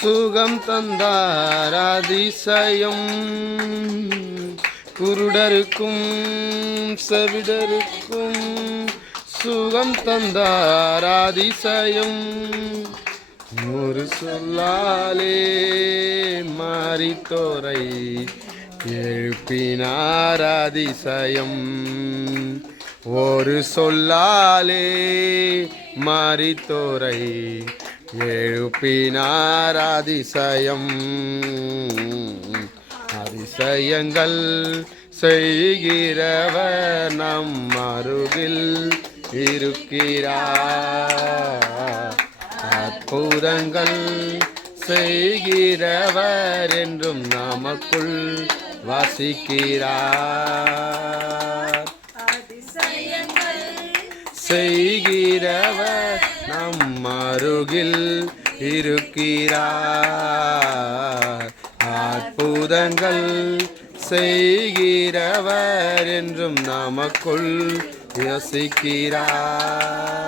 சுகம் தந்தார் அதிசயம். குருடருக்கும் செவிடருக்கும் சுகம் தந்தார் அதிசயம். ஒரு சொல்லாலே மாறித்தோரை எழுப்பினார் அதிசயம். ஒரு சொல்லாலே மாறித்தோரை எழுப்பினார் அதிசயம். அதிசயங்கள் செய்கிறவர் நம் அருகில் இருக்கிறார். அற்புதங்கள் செய்கிறவர் என்றும் நமக்குள் வசிக்கிறார். செய்கிறவர் நம் அருகில் இருக்கிறார். அற்புதங்கள் செய்கிறவர் என்றும் நமக்குள் யோசிக்கிறார்.